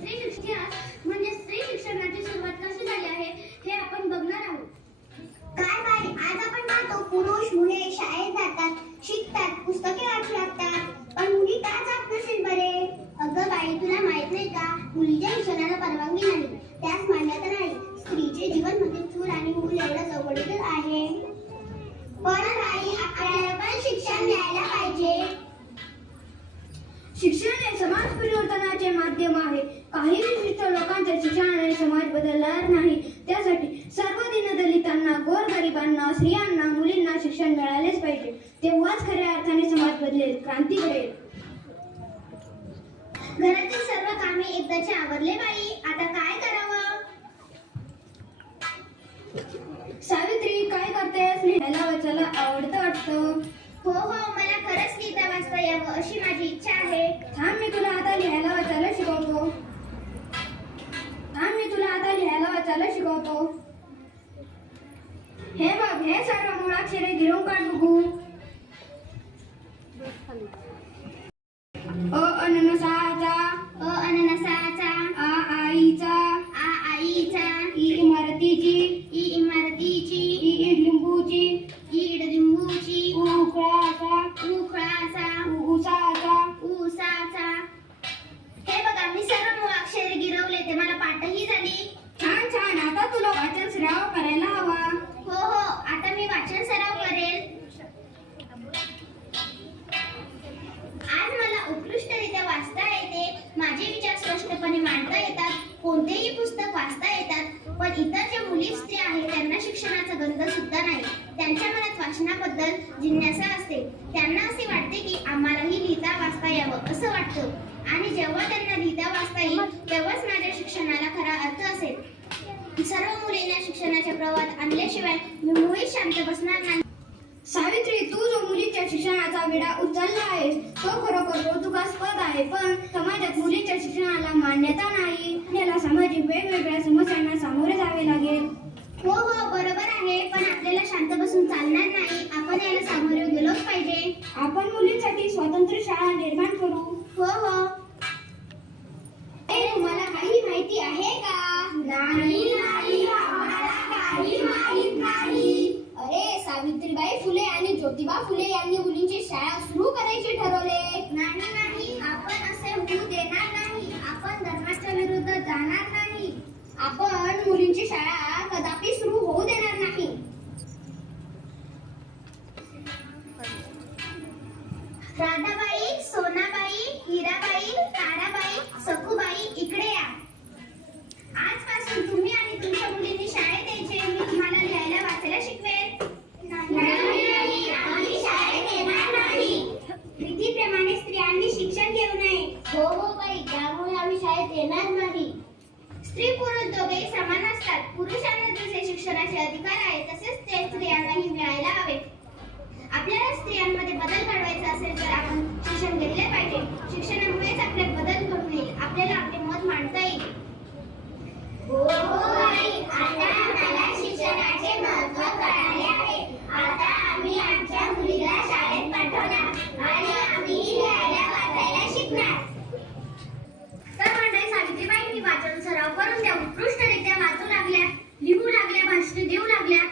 म्हणजे स्त्री शिक्षणाची सुरुवात कशी झाली आहे हे आपण बघणार आहोत. काय बाई, आज आपण पाहतो पुरुष मुले शाळेत जातात, शिकतात, पुस्तके वाचू लागतात, पण मुली का जात नसेल बरे? अगं बाई, तुला माहित नाही का, मुलीच्या शिक्षणाला परवानगी नाही, त्यास मान्यता नाही. स्त्रीचे जीवन म्हणजे चूल आणि मूल एवढं जवळच आहे. पण बाई, आपल्याला पण शिक्षण द्यायला पाहिजे. शिक्षण हे समाज परिवर्तनाचे माध्यम आहे. काही विशिष्ट लोकांच्या शिक्षणाने समाज बदलणार नाही. त्यासाठी सर्व दीनदलितांना, गोरगरिबांना, स्त्रियांना, मुलींना शिक्षण मिळालेच पाहिजे. तेव्हाच खऱ्या अर्थाने समाज बदलेल, क्रांती घडेल. घरातील सर्व कामे एकदाचे आवरले बाई, आता काय करावं? सावित्री, काय करतेस? लिहायला वाचायला आवडतं वाटतं. हो, मला खरंच लिहिता वाचता यावं अशी माझी इच्छा आहे. थांब, मी तुला आता लिहायला वाचायला शिकवतो. हे बघ, हे सर्व मुळाक्षरे गिरवून काढ बघू. अ अननसाचा, अ अननसाचा, आ आईचा, आ आईचा, ई इमारतीची, ई इमारतीची, ई इडलिंबूची, ई इडलिंबूची, उ उखळाचा, उखळाचा, ऊसाचा. ऊसाचा. हे बघा, मी सर्व मुळाक्षरे गिरवले, ते मला पाठही झाली. छान छान. आता तुला वाचन सराव करायला हवा. हो, आता मी वाचन सराव करेल. आज मला उत्कृष्टरित्या वाचता येते, माझे विचार स्पष्टपणे मांडता येतात, कोणतेही पुस्तक वाचता येतात. पण इतर ज्या मुली स्त्रिया आहेत त्यांना शिक्षणाचा गंध सुद्धा नाही. त्यांच्या मनात वाचनाबद्दल जिज्ञासा असते. त्यांना असे वाटते की आम्हालाही लिहिता वाचता यावं असं वाटतं. आणि जेव्हा त्यांना लिहिता वाचता येईल तेव्हाच माझ्या शिक्षणाला खरा अर्थ असेल. सर्व मुलींना शिक्षणाच्या प्रवाहात आणल्याशिवाय मी मुळीच शांत बसणार नाही. सावित्री, तू जो मुलीच्या शिक्षणाचा विडा उचलला आहेस तो खरोखर कौतुकास्पद आहे. पण समाजात मुलीच्या शिक्षणाला मान्यता नाही. याला सामाजिक वेगवेगळ्या समस्यांना सामोरे जावे लागेल. हो, बरोबर आहे. पण आपल्याला शांत बसून चालणार नाही. आपण याला सामोरे गेलोच पाहिजे. आपण मुलींसाठी स्वतंत्र शाळा निर्माण करू. हो. तुम्हाला काही माहिती आहे का? नाही, आम्हाला काही माहित नाही. अरे, सावित्रीबाई फुले आणि ज्योतिबा फुले यांनी मुलींची शाळा सुरू करायचे ठरवले. नाही, आपण असे होऊ देणार नाही. आपण धर्माच्या विरुद्ध जाणार नाही. आपण मुलींची शाळा कदापि सुरू होऊ देणार नाही. राधाबाई, सोनाबाई, हिराबाई, ताराबाई, सखूबाई, इकडे या. आजपासून तुम्ही आणि तुमच्या मुलींनी शाळेत यायचे. मी तुम्हाला लिहायला वाचायला शिकवेन. नाही, आम्ही शाळेत येणार नाही. रीतीप्रमाणे स्त्रियांनी शिक्षण घेऊ नये. हो बाई, त्यामुळे आम्ही शाळेत येणार नाही. स्त्री पुरुष दोघेही समान असतात. पुरुषांना जसे शिक्षणाचे अधिकार आहेत तसेच ते स्त्रियांनाही मिळायला हवे. आपल्याला स्त्रियांमध्ये बदल घडवायचा असेल तर आपण शिक्षण घेतले पाहिजे. शिक्षणामुळेच आपल्यात बदल घडून येईल. आपल्याला आपले मत मांडता येईल. हो बाई, आता आम्हाला शिक्षणाचे महत्त्व कळाले आहे. आता आम्ही आमच्या मुलीला शाळेत पाठवणार आणि आम्ही लिहायला वाचायला शिकणार. तर मंडळी, सावित्रीबाईंनी वाचन सराव करून त्या उत्कृष्टरित्या वाचू लागल्या, लिहू लागल्या, भाषणे देऊ लागल्या.